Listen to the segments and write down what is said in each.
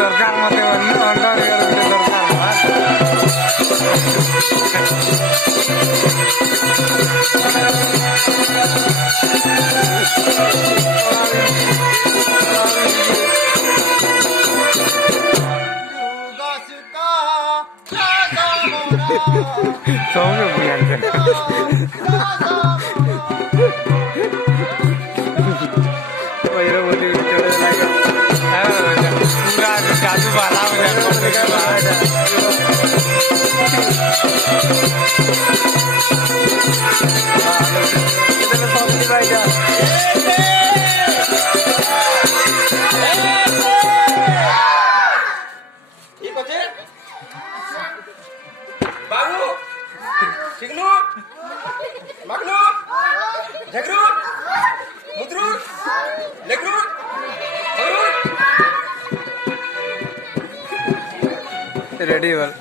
দরকার মতে সঙ্গে বুঝাচ্ছে पूरा जादू वाला हो बाबू सिग्नू मगनू झगरू मुद्रू लेगरू रेडी बोल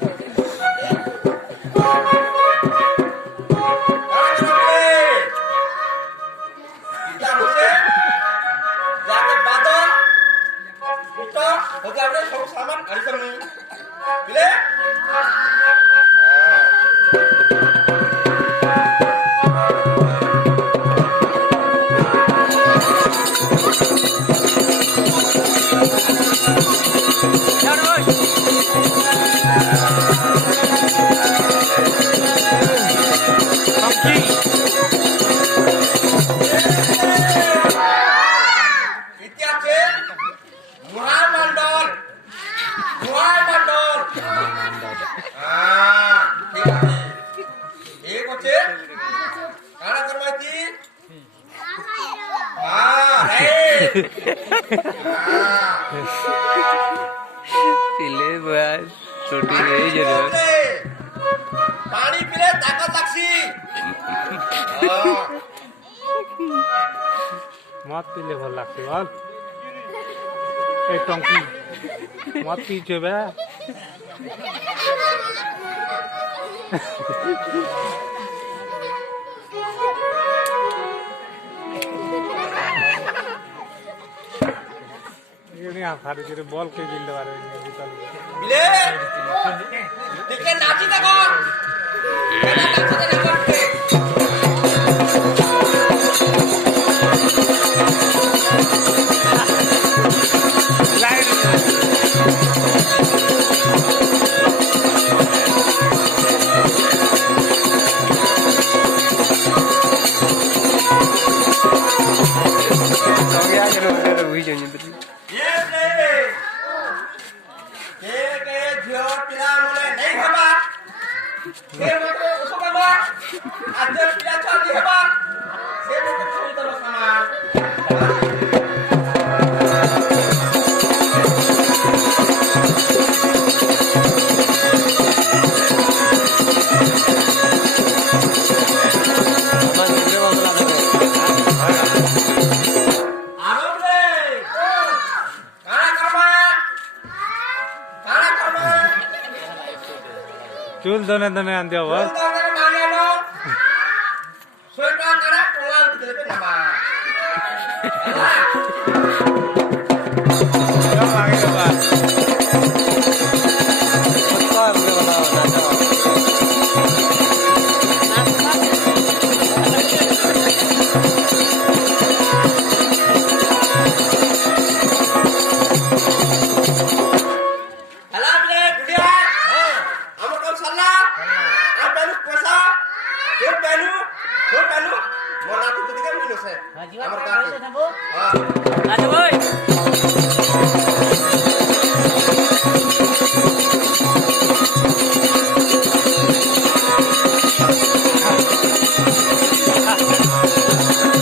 सामान पिले बस छोटी गई जरूर पानी पीले ताकत लगसी मत पीले भल लगती बोल एक टंकी मत पीछे बे खाली तेरे बॉल के बिल्ड बारे में बिले देखे नाची देखो नाची देखो चूल दोने दोने आंदे हो Sudah